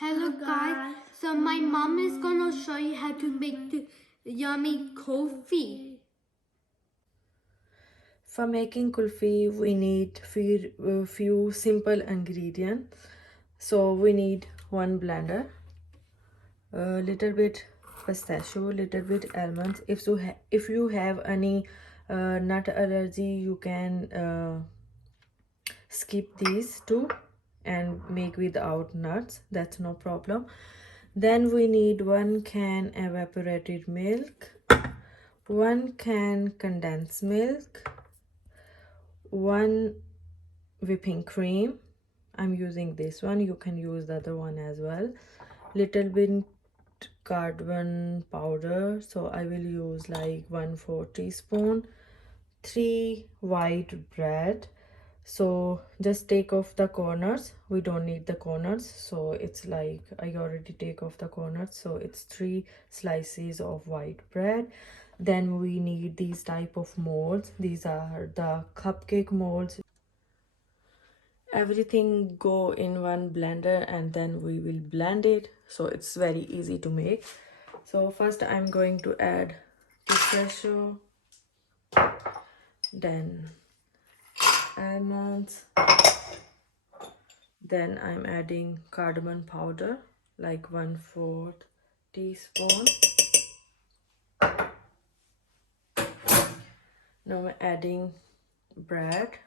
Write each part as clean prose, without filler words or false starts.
Hello guys, so my mom is gonna show you how to make the yummy kulfi. For making kulfi, we need few simple ingredients. So we need one blender, a little bit pistachio, little bit almonds. If you have any nut allergy, you can skip these two and make without nuts. That's no problem. Then we need 1 can evaporated milk, 1 can condensed milk, 1 whipping cream. I'm using this one, you can use the other one as well. Little bit cardamom powder, so I will use like 1/4 teaspoon. 3 white bread, so just take off the corners, we don't need the corners, so it's like I already take off the corners, so it's 3 slices of white bread. Then we need these type of molds. These are the cupcake molds. Everything go in one blender and then we will blend it, so it's very easy to make. So first I'm going to add pistachio, then almonds, then I'm adding cardamom powder like 1/4 teaspoon. Now I'm adding bread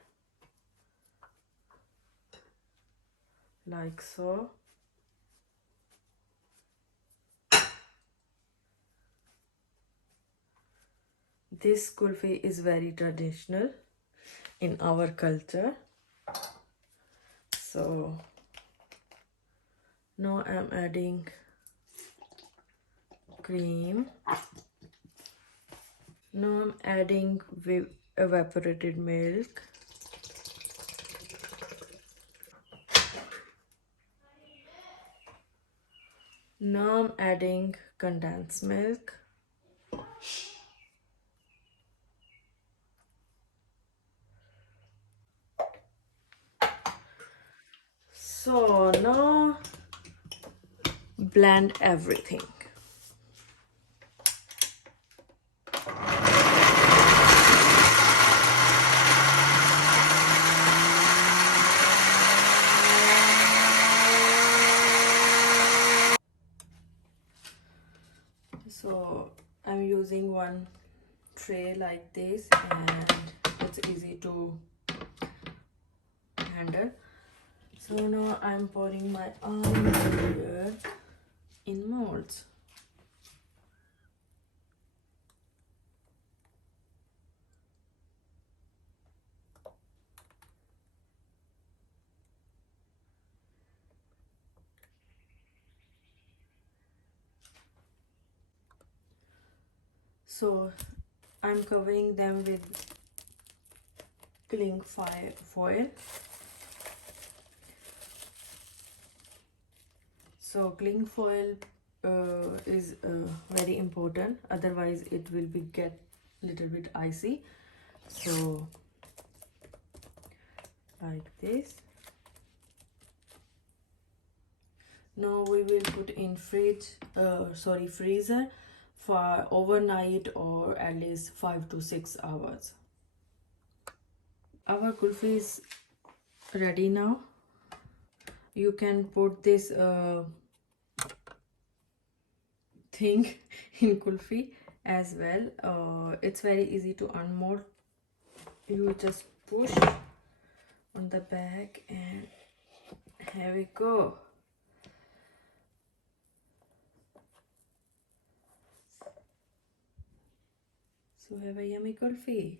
like so. This kulfi is very traditional in our culture. So now I'm adding cream. Now I'm adding evaporated milk. Now I'm adding condensed milk. So now blend everything. So I'm using one tray like this and it's easy to handle. So now I'm pouring my almond here in molds. So I'm covering them with cling foil. So cling foil is very important, otherwise it will be get little bit icy. So like this. Now we will put in freezer for overnight or at least 5 to 6 hours. Our kulfi is ready now. You can put this thing in kulfi as well. It's very easy to unmold. You just push on the back and here we go. So have a yummy kulfi.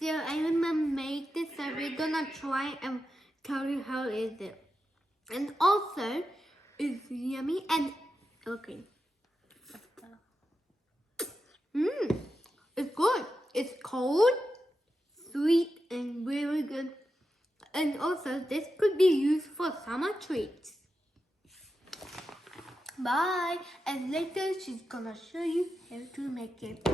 So I'm gonna make this and we're gonna try and tell you how is it. And also, it's yummy and okay. It's good. It's cold, sweet, and really good. And also, this could be used for summer treats. Bye. And later, she's gonna show you how to make it.